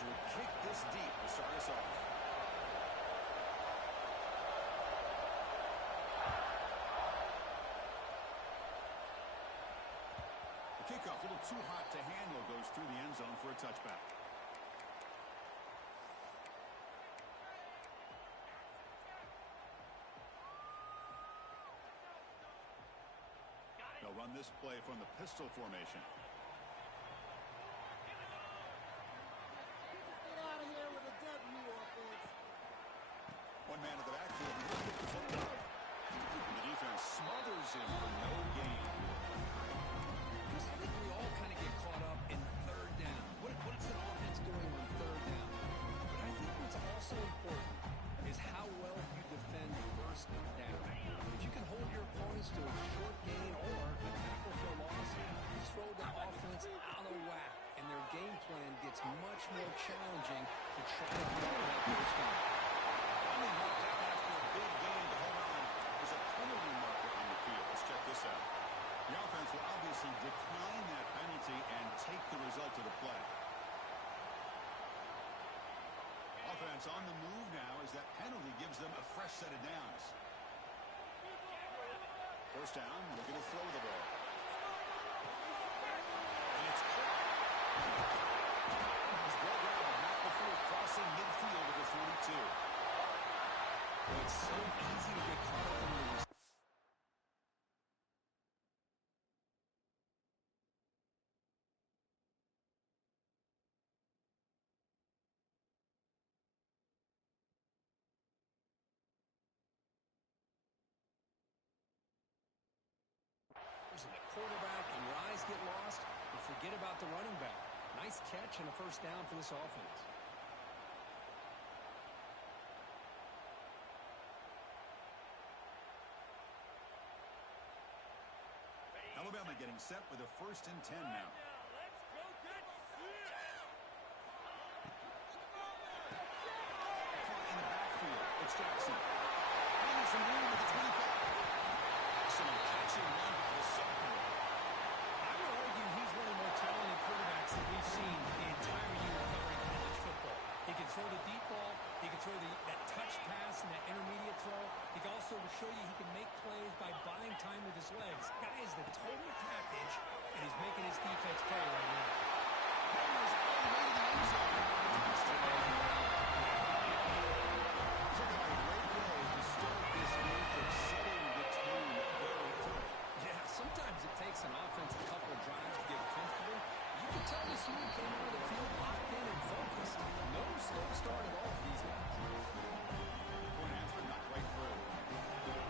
offense will kick this deep to start us off. The kickoff, a little too hot to handle, goes through the end zone for a touchback. They'll run this play from the pistol formation. One man in the backfield. And the defense smothers him for no gain. Chris, I think we all kind of get caught up in third down. What's the offense doing on third down? But I think what's also important is how well you defend first down. If you can hold your opponents to a short gain or a tackle for a loss, you throw the offense out of whack, and their game plan gets much more challenging to try to get that first down. Coming knocked out after a big gain to hold on. There's a penalty marker on the field. Let's check this out. The offense will obviously decline that penalty and take the result of the play. Offense on the move now as that penalty gives them a fresh set of downs. First down, looking to throw the ball. And it's caught. He's brought down not before crossing midfield of the 42. It's so easy to get caught up in the and the quarterback and your eyes get lost, you forget about the running back. Nice catch and a first down for this offense. Alabama getting set with a 1st and 10 now. Caught in the backfield. It's Jackson. Finding some room at the 25. Excellent catching run by the sophomore. I would argue he's one of the more talented quarterbacks that we've seen the entire year covering college football. He can throw the deep ball. He can throw that touch pass and that intermediate throw. He can also show you he can make plays by buying time with his legs. Guy is the total package, and he's making his defense play right now. Penn is on the way to the end zone. Took a great way to start this game from setting the tone very early. Yeah, sometimes it takes an offense a couple of drives to get comfortable. You can tell this unit came out of the field locked in and focused. No slow start at all for these guys. Point answer, not quite through.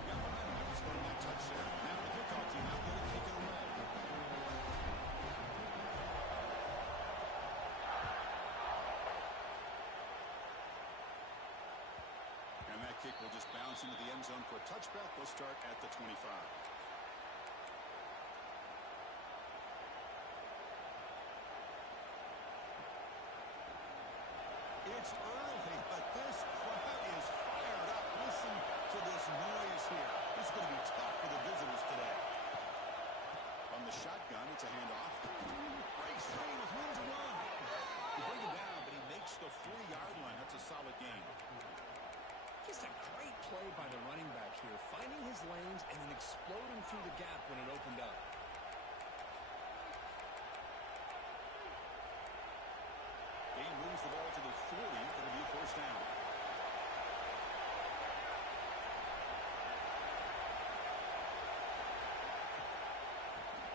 Got momentum after scoring that touch there. Now the kickoff team out there to kick it away. And that kick will just bounce into the end zone for a touchback. We'll start at the 25. It's early, but this crowd is fired up. Listen to this noise here. This is going to be tough for the visitors today. On the shotgun, it's a handoff. Breaks free with room to run. He brings him down, but he makes the 4-yard line. That's a solid gain. Just a great play by the running back here, finding his lanes and then exploding through the gap when it opened up. He moves the ball to the 40. It'll be a first down.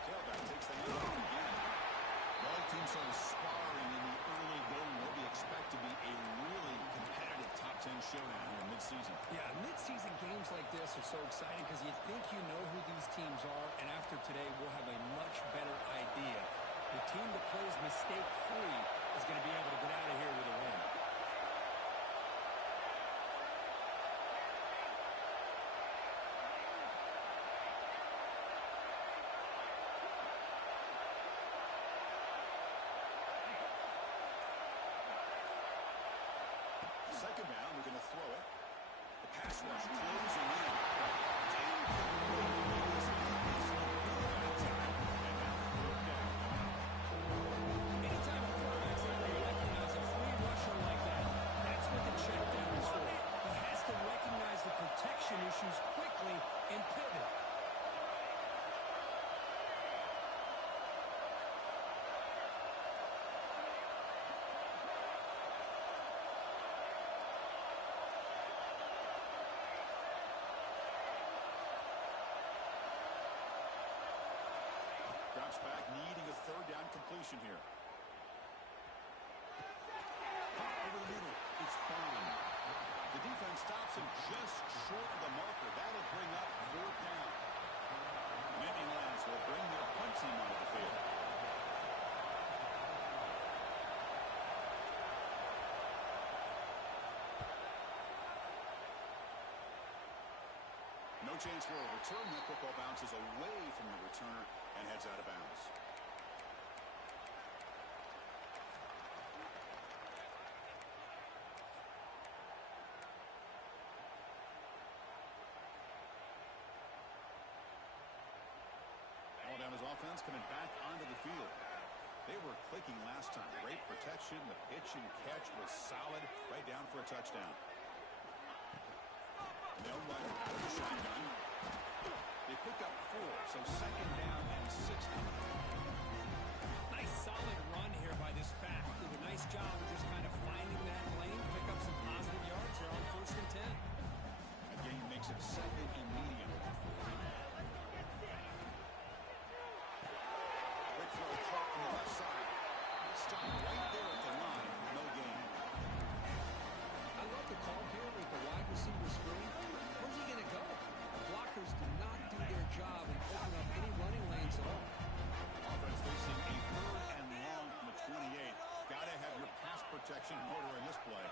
Tailback takes the handoff again. Both teams sort of sparring in the early going. What we expect to be a really competitive top 10 showdown here in midseason. Yeah, midseason games like this are so exciting because you think you know who these teams are, and after today we'll have a much better idea. The team that plays mistake-free is going to be able to get out of here with a win. Second down, we're going to throw it. The pass rush closing in. Anytime a quarterback's able to recognize a free completion here. Pop over the middle. It's Penn. The defense stops him just short of the marker. That'll bring up 4th down. Nittany Lions will bring their punt team onto the field. No chance for a return. That football bounces away from the returner and heads out of bounds. Alabama's offense coming back onto the field. They were clicking last time. Great protection. The pitch and catch was solid. Right down for a touchdown. They'll run out of the shotgun. They pick up 4, so 2nd down and 6 coming. Nice solid run here by this back. Did a nice job of just kind of finding that lane, pick up some positive yards there on 1st and 10. Again, makes it 2nd and medium. Quick throw caught on the left side. Stopped right there at the line. No gain. I love the call here with the wide receiver screen. Where's he going to go? The blockers do not do their job and open up any running lanes at all. Offense facing a 3rd and long from the 28. Got to have your pass protection in order in this play.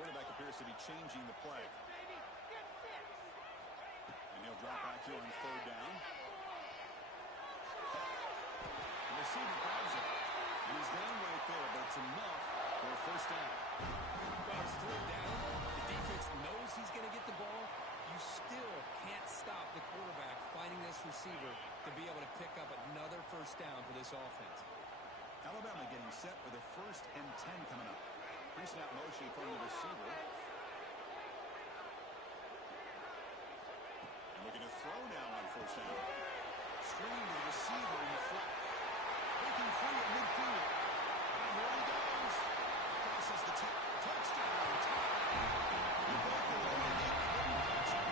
Quarterback appears to be changing the play. And he'll drop back here on 3rd down. The receiver grabs it. And he's down right there, but it's enough for a 1st down. Well, it's 3rd down. The defense knows he's going to get the ball. You still can't stop the quarterback finding this receiver to be able to pick up another 1st down for this offense. Alabama getting set with a 1st and 10 coming up. Pre-snap motion from the receiver. And looking to throw now on 1st down. Screen to the receiver in the flat. Breaking free at midfield. And there he goes. Crosses the tip. Touchdown. You broke the line and they couldn't catch it.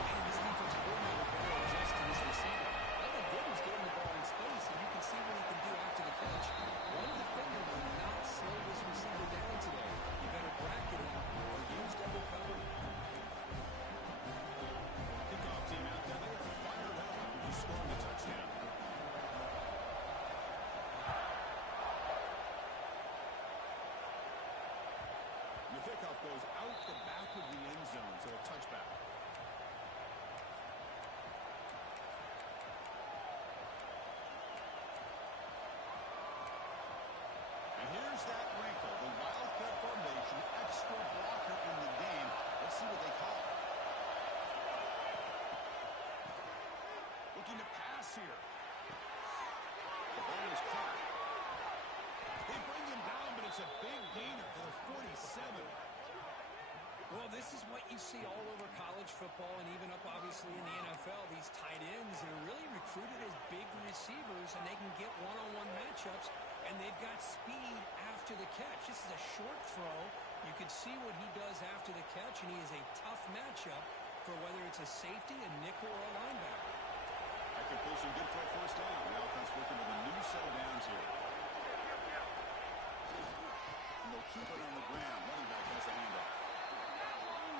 Man, this defensive coordinator better adjust to this receiver. All they did was get him the ball in space, and you can see what he can do after the catch. One defender will not slow this receiver down today. You better bracket him or use double cover. Kickoff team out there. They are fired up after just scoring a touchdown. The kickoff goes out the back of the end zone, so a touchback. And here's that wrinkle. The Wildcat formation, extra blocker in the game. Let's see what they call. Looking to pass here. The ball is caught. They bring him down, but it's a big gainer to the 47. Well, this is what you see all over college football and even up, obviously, in the NFL. These tight ends are really recruited as big receivers, and they can get one-on-one matchups, and they've got speed after the catch. This is a short throw. You can see what he does after the catch, and he is a tough matchup for whether it's a safety, a nickel, or a linebacker. That completion good for a 1st down. The offense working with a new set of downs here. And they'll keep it on the ground. Running back has the handoff.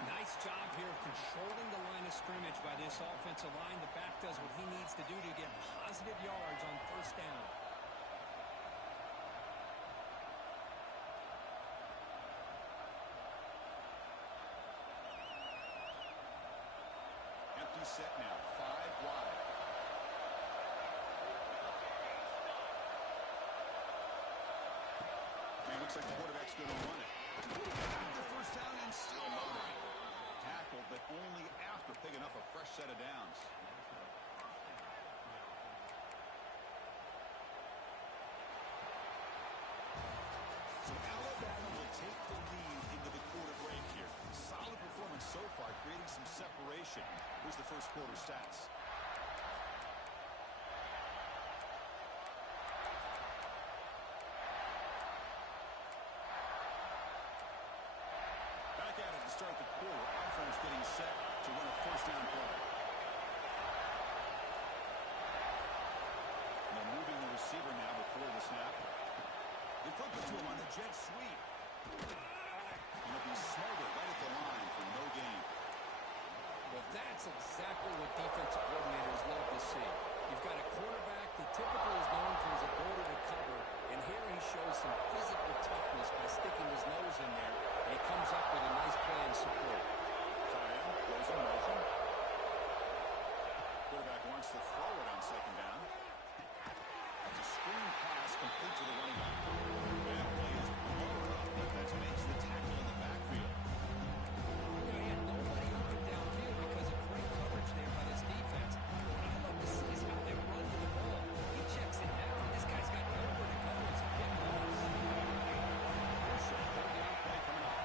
Nice job here of controlling the line of scrimmage by this offensive line. The back does what he needs to do to get positive yards on 1st down. Empty set now. 5 wide. And it looks like the quarterback's going to run it. The 1st down and still motoring. Tackled, but only after picking up a fresh set of downs. So Alabama will take the lead into the quarter break here. Solid performance so far, creating some separation. Here's the 1st quarter stats. Back at it to start the quarter. Offense getting set to run a 1st down play. And they'll move receiver now before the snap. They flip it to him on the jet sweep. And it'll be smothered right at the line for no gain. Well, that's exactly what defensive coordinators love to see. You've got a quarterback that typically is known for his ability to cover, and here he shows some physical toughness by sticking his nose in there, and he comes up with a nice play and support. Tight end goes in motion. Quarterback wants to throw it on second down. That's a screen pass complete to the running back. That play is blown up. Defense makes the tackle in the backfield. You know, he had nobody open downfield because of great coverage there by this defense. What I love to see is how they run to the ball. He checks it down. This guy's got nowhere to go. It's a big loss. Here's a third down play coming up.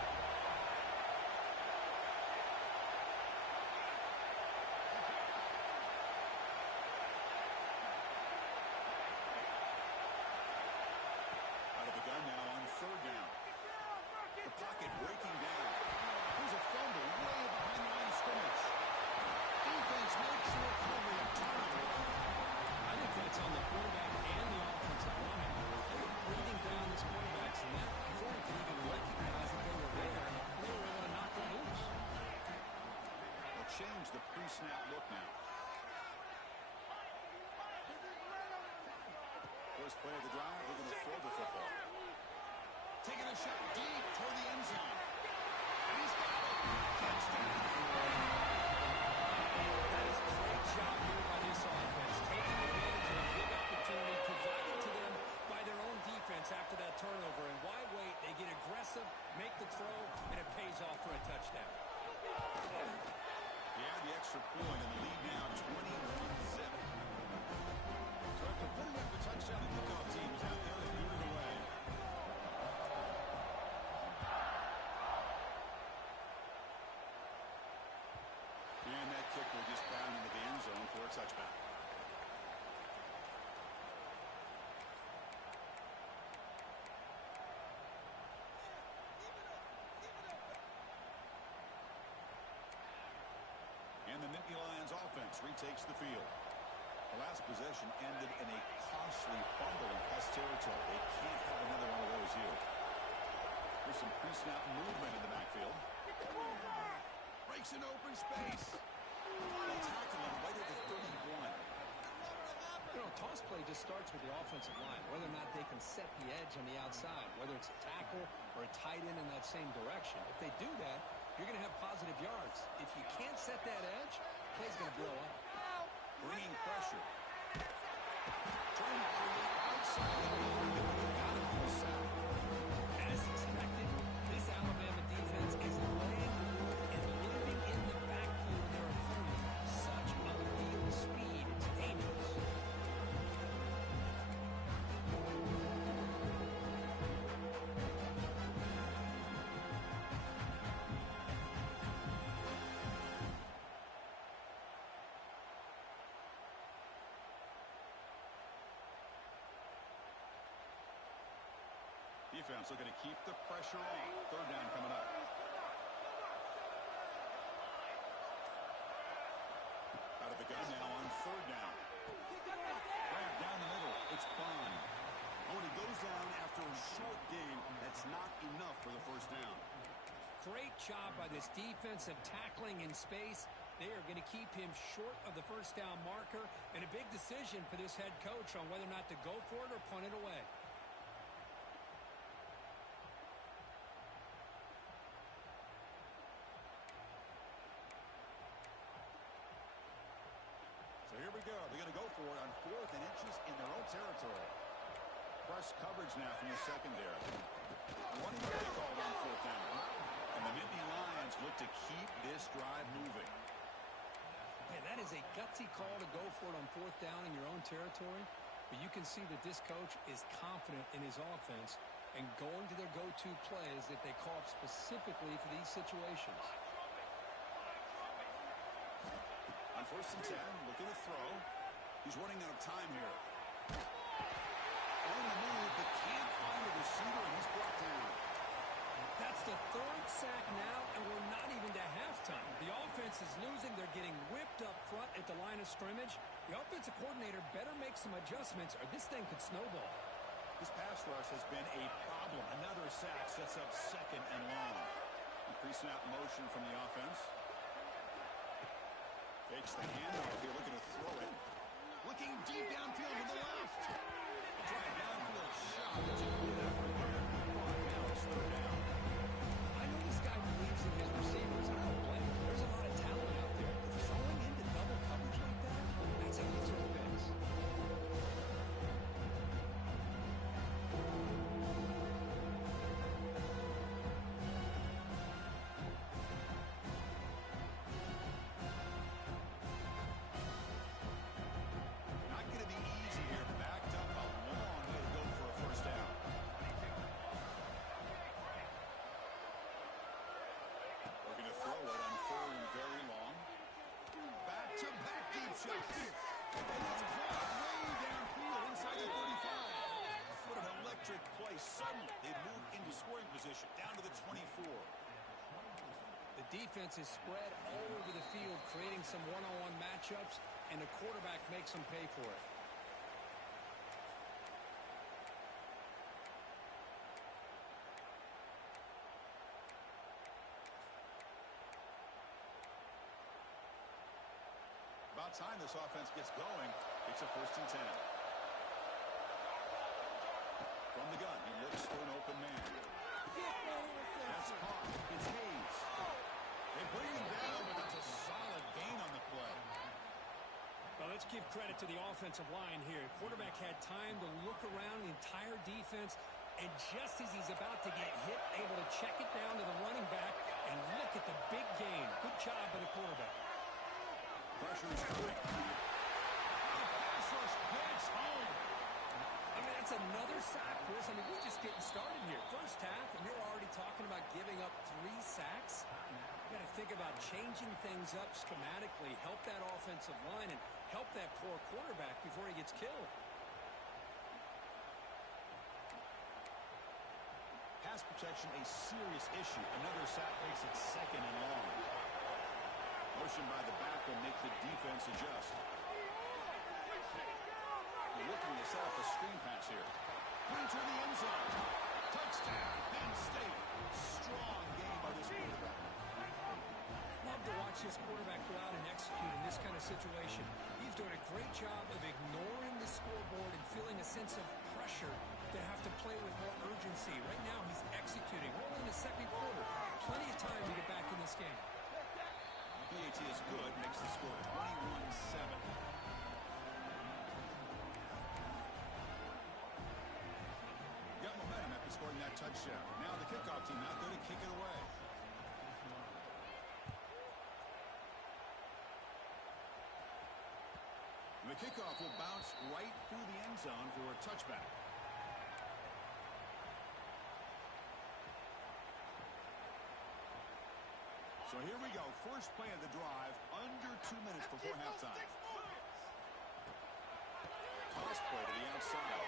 Out of the gun now on third down. The pocket breaking down. There's a fumble way behind the line of scrimmage. Defense makes the recovery and turnover. I think that's on the quarterback and the offensive line. They were breathing down this quarterback's neck before he could even recognize that they were there. They were able to knock it loose. They'll change the pre-snap look now. First play of the drive, they're going to throw the football. Taking a shot deep toward the end zone. And he's got it. Touchdown. That is a great job here by this offense, taking advantage of a big opportunity provided to them by their own defense after that turnover. And why wait? They get aggressive, make the throw, and it pays off for a touchdown. He had the extra point, and the lead now 21-7. So after putting up the touchdown, the kickoff team is out there to boot it away. And that kick will just bound into the end zone for a touchback. And the Nittany Lions offense retakes the field. The last possession ended in a costly fumble in Cuss territory. They can't have another one of those here. There's some pre-snap movement in the backfield. Breaks into open space. They'll tackle him right at the 31. You know, toss play just starts with the offensive line, whether or not they can set the edge on the outside, whether it's a tackle or a tight end in that same direction. If they do that, you're going to have positive yards. If you can't set that edge, play's going to blow up. Bringing pressure. Trying to create outside the field. Got him on the sack. As expected, this Alabama defense is laying and living in the backfield of their opponent. Such upfield speed. It's dangerous. Defense looking to keep the pressure on. Third down coming up. Out of the gun now on third down. Grab down the middle. It's Bond. Oh, and he goes down after a short gain. That's not enough for the first down. Great job by this defensive tackling in space. They are going to keep him short of the first down marker, and a big decision for this head coach on whether or not to go for it or punt it away. So here we go. They're going to go for it on 4th and inches in their own territory. Press coverage now from the secondary. Running play called on 4th down. And the Nittany Lions look to keep this drive moving. Yeah, that is a gutsy call to go for it on 4th down in your own territory. But you can see that this coach is confident in his offense and going to their go-to plays that they call up specifically for these situations. On 1st and 10, looking to throw. He's running out of time here. On the move, but can't find a receiver, and he's brought down. That's the 3rd sack now, and we're not even to halftime. The offense is losing. They're getting whipped up front at the line of scrimmage, The offensive coordinator better make some adjustments or this thing could snowball. This pass rush has been a problem. Another sack sets up second and long. Pre-snap motion from the offense. Fakes the handoff here, looking to throw it. Looking deep downfield to the left. Try downfield shot. It's a good effort there. Now it's third down. I know this guy believes in his receivers. I don't blame him. There's a lot of talent out there. But throwing into double coverage like that, that's how you throw picks. Not going to be easy here. Backed up a long way to go for a first down. We're going to throw it on third and very long. Back-to-back deep shots. And it's caught way downfield inside the 35. What an electric play. Suddenly, they move into scoring position down to the 24. The defense is spread all over the field, creating some one-on-one matchups, and the quarterback makes them pay for it. About time this offense gets going. It's a 1st and 10. From the gun, he looks for an open man. That's caught. It's Hayes. They bring him down, but that's a solid gain on the play. Well, let's give credit to the offensive line here. Quarterback had time to look around the entire defense, and just as he's about to get hit, able to check it down to the running back, and look at the big gain. Good job by the quarterback. Pressure is coming. The pass rush gets home. I mean, that's another sack, Chris. I mean, we're just getting started here. First half, and you're already talking about giving up 3 sacks. You got to think about changing things up schematically, help that offensive line, and help that poor quarterback before he gets killed. Pass protection, a serious issue. Another sack makes it second and long. Motion by the back will make the defense adjust. Looking to set up a screen pass here. Into the end zone. Touchdown, Penn State. Strong game by this quarterback. Love to watch this quarterback go out and execute in this kind of situation. He's doing a great job of ignoring the scoreboard and feeling a sense of pressure to have to play with more urgency. Right now, he's executing. We're in the second quarter. Plenty of time to get back in this game. PAT is good, makes the score 21-7. Got momentum after scoring that touchdown. Now the kickoff team out there to kick it away. The kickoff will bounce right through the end zone for a touchback. So here we go. First play of the drive, under 2 minutes before halftime. Toss play to the outside.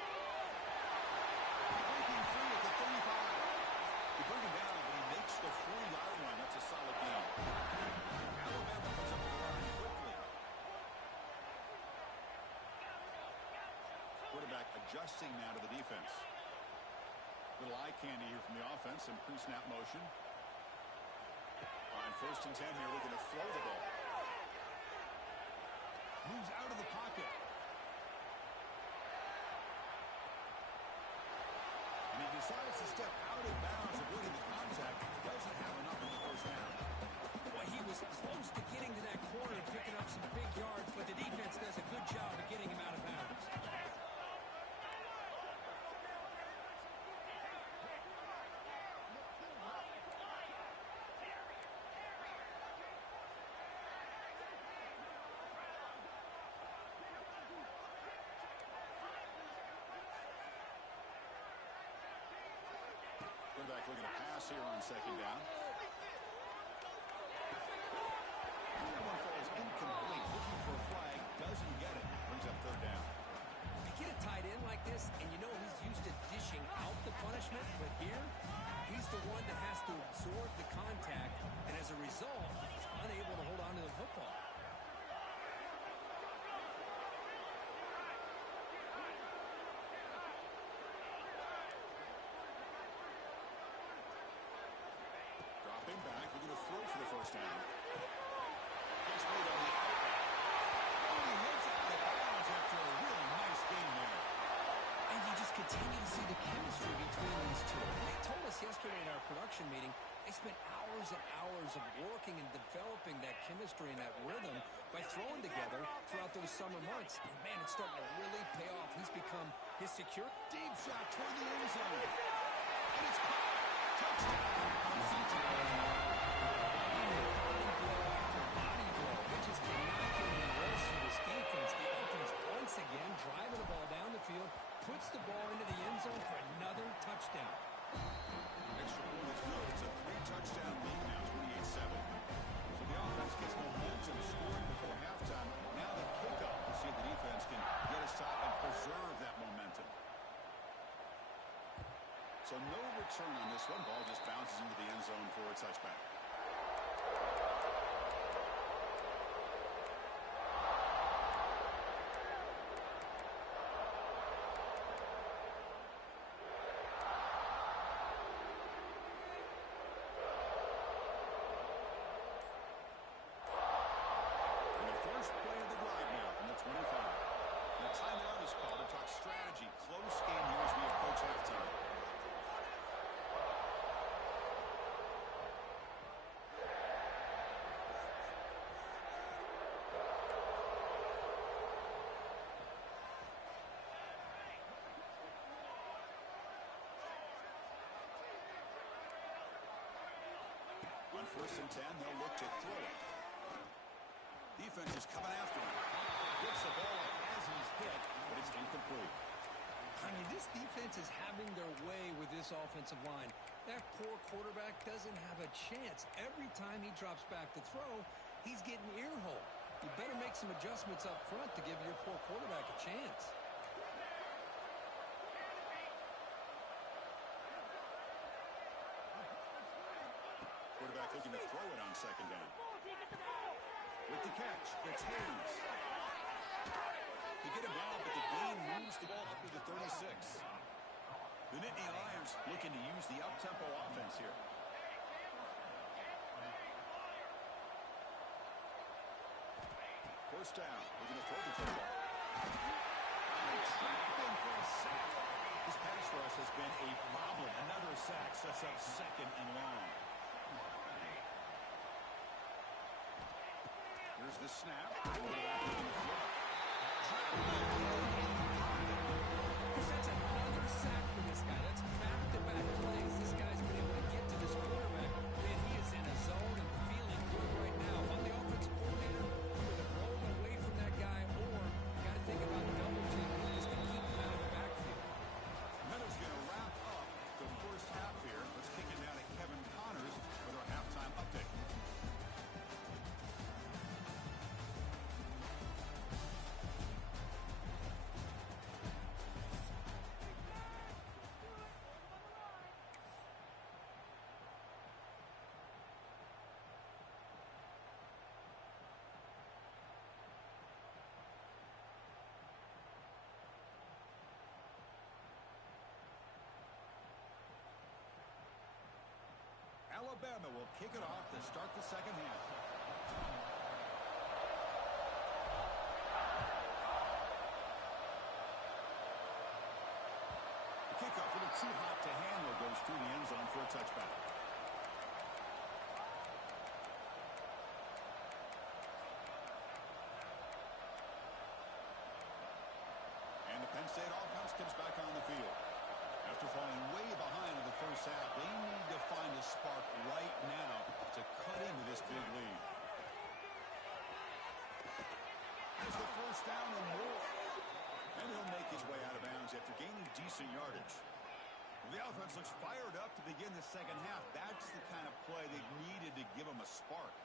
Breaking free at the 35. You bring him down, but he makes the 40-yard line. That's a solid gain. Alabama comes up with the line quickly. Quarterback adjusting now to the defense. Little eye candy here from the offense and pre-snap motion. On 1st and 10 here, looking to throw the ball. Moves out of the pocket. And he decides to step out of bounds, avoiding the contact. Doesn't have enough in the first down. Boy, he was close to getting to that corner and picking up some big yards, but the defense does a good job of getting him out of bounds. Quarterback looking to pass here on 2nd down. That one falls incomplete. Looking for a flag. Doesn't get it. Brings up 3rd down. You get a tight end like this, and you know he's used to dishing out the punishment, but here, he's the one that has to absorb the contact, and as a result, he's unable to hold on to the football. see the chemistry between these two. They told us yesterday in our production meeting they spent hours and hours of working and developing that chemistry and that rhythm by throwing together throughout those summer months. And, man, it's starting to really pay off. He's become his secure. Deep shot toward the end zone. And it's caught. Touchdown. Body blow after body blow. They just cannot get any worse for this defense. The offense once again driving the ball down the field, puts the ball into the end zone for another touchdown. Extra point is good. It's a 3-touchdown lead now, 28-7. So the offense gets momentum scoring before halftime. Now the kickoff. We'll see if the defense can get a stop and preserve that momentum. So no return on this one. Ball just bounces into the end zone for a touchback. On 1st and 10, they'll look to throw it. Defense is coming after him. Gets the ball up as he's hit, but it's incomplete. I mean, this defense is having their way with this offensive line. That poor quarterback doesn't have a chance. Every time he drops back to throw, he's getting ear-hole. You better make some adjustments up front to give your poor quarterback a chance. Quarterback looking to throw it on 2nd down. With the catch, it's Hayes. They get him down, but the gain moves the ball up to the 36. The Nittany Lions looking to use the up-tempo offense here. First down, looking to throw the football. Trapped him for a sack. This pass rush has been a problem. Another sack sets up 2nd and long. Here's the snap. Because that's another sack for this guy. That's back-to-back plays. This guy's been able to get to this quarterback. Man, he is in a zone and feeling good right now. I'm the offensive coordinator. I'm either rolling away from that guy or you got to think about double teaming just to keep him out of the backfield. Meadows going to wrap up the first half here. Let's kick it down to Kevin Connors with our halftime update. Alabama will kick it off to start the second half. The kickoff with a too hot to handle goes through the end zone for a touchback. And the Penn State offense comes back on the field. After falling way behind in the first half, they need to find a spark right now to cut into this big lead. There's the first down and more. And he'll make his way out of bounds after gaining decent yardage. The offense looks fired up to begin the second half. That's the kind of play they needed to give them a spark.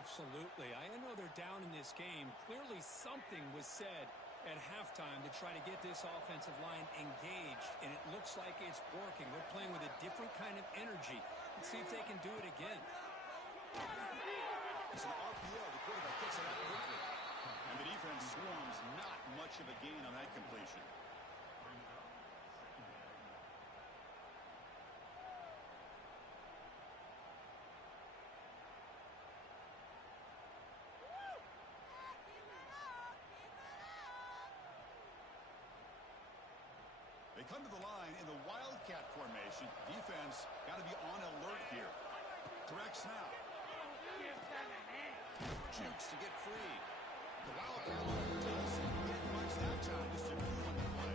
Absolutely. I know they're down in this game. Clearly something was said at halftime to try to get this offensive line engaged, and it looks like it's working. They're playing with a different kind of energy. Let's see if they can do it again. It's an RPO. The quarterback picks it out quickly. And the defense swarms. Not much of a gain on that completion. They come to the line in the Wildcat formation. Defense got to be on alert here. Direct snap. Jukes to get free. The Wildcat doesn't get much that time. Just a few on the play.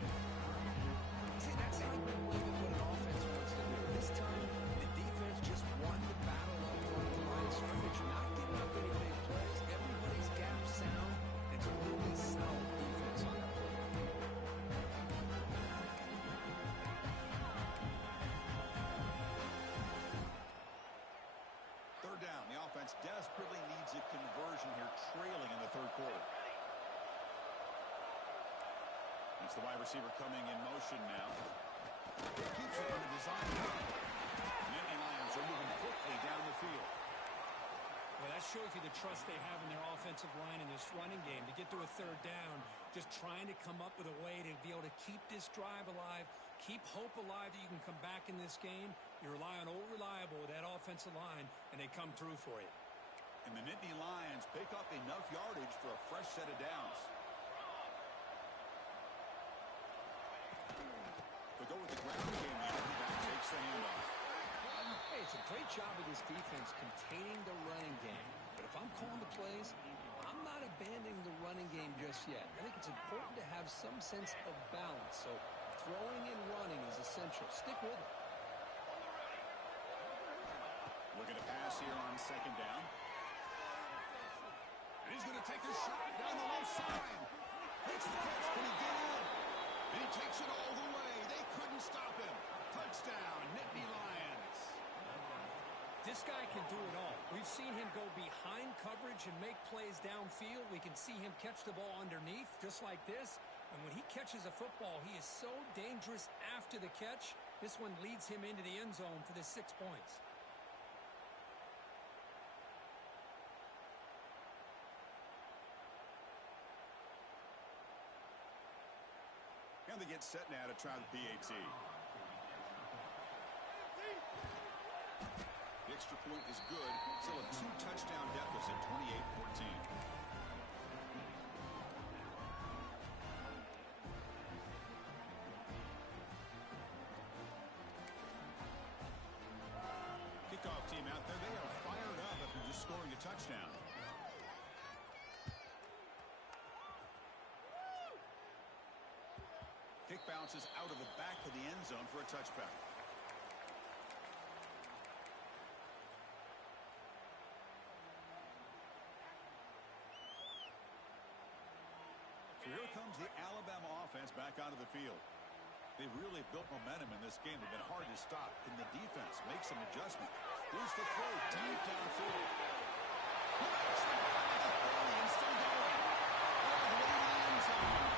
See, that's how you limit what an offense wants to do. This time, the defense just won the battle up front the line of scrimmage. Not giving up any big plays. Everybody's gap sound. It's a really solid defense on that play. Third down. The offense desperately needs a conversion here, trailing in the third quarter. It's the wide receiver coming in motion now. Keeps it on the design run. Nittany Lions are moving quickly down the field. Well, that shows you the trust they have in their offensive line in this running game. To get to a third down, just trying to come up with a way to be able to keep this drive alive, keep hope alive that you can come back in this game. You rely on Old Reliable with that offensive line, and they come through for you. And the Nittany Lions pick up enough yardage for a fresh set of downs. They go with the ground game. The quarterback takes the handoff. Hey, it's a great job of this defense containing the running game. But if I'm calling the plays, I'm not abandoning the running game just yet. I think it's important to have some sense of balance. So throwing and running is essential. Stick with it. Looking to pass here on second down. And he's going to take a shot down the left side. Makes the catch. Can he get in? And he takes it all the way. They couldn't stop him. Touchdown, Nittany Lions. This guy can do it all. We've seen him go behind coverage and make plays downfield. We can see him catch the ball underneath just like this. And when he catches a football, he is so dangerous after the catch. This one leads him into the end zone for the 6 points. And they get set now to try the PAT. The extra point is good. Still a 2-touchdown deficit, 28-14. Kickoff team out there. They are fired up after just scoring a touchdown. Kick bounces out of the back of the end zone for a touchback. So here comes the Alabama offense back onto the field. They've really built momentum in this game. They've been hard to stop. Can the defense make some adjustment? Here's the throw deep downfield. And still going. All the way to the end zone.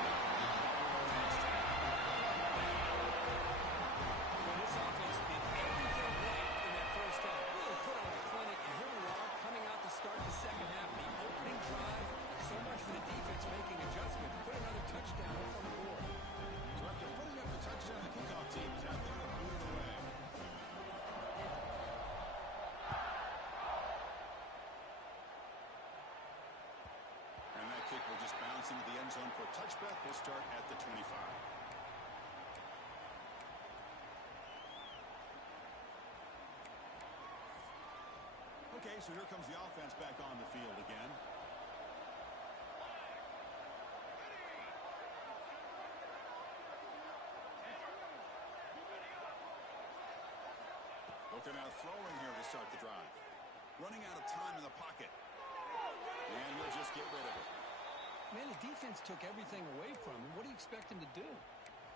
This offense did everything right in that first half. Really put on the clinic, and here we are coming out to start the second half. The opening drive, so much for the defense making adjustments. Put another touchdown up on the board. So after putting up the touchdown, the kickoff team is out there to boot it away. And that kick will just bounce into the end zone for a touchback. We'll start at the 25. Okay, so here comes the offense back on the field again. Looking out throwing here to start the drive. Running out of time in the pocket. And he'll just get rid of it. Man, the defense took everything away from him. What do you expect him to do?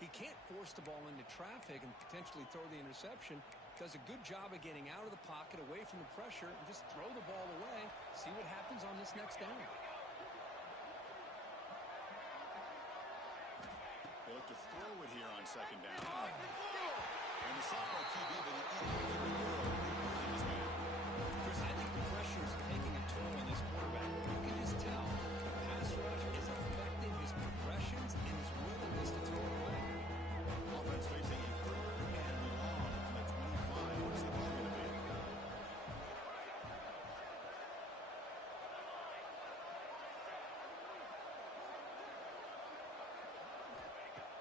He can't force the ball into traffic and potentially throw the interception. Does a good job of getting out of the pocket, away from the pressure, and just throw the ball away. See what happens on this next down. They look to throw it here on second down. And the sophomore QB will Chris, I think the pressure is taking a toll on this quarterback. You can just tell the pass rush is affecting his progressions and his willingness to throw it away. Offense facing a third and long from the 25. What's the ball going to be?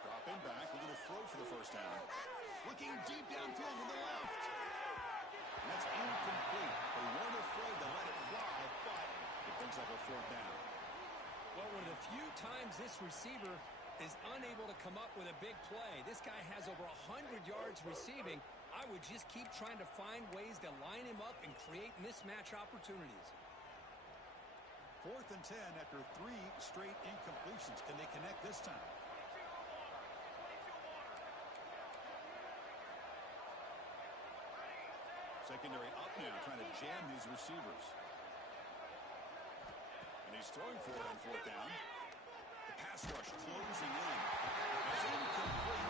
Dropping back, a little throw for the first down. Looking deep downfield to the left. And that's incomplete. They weren't afraid to let it fly, but it brings up a fourth down. Well, one of the few times this receiver is unable to come up with a big play. This guy has over 100 yards receiving. I would just keep trying to find ways to line him up and create mismatch opportunities. 4th and 10 after 3 straight incompletions. Can they connect this time? Secondary up now, trying to jam these receivers. And he's throwing for it on 4th down. The pass rush closing in. It's incomplete.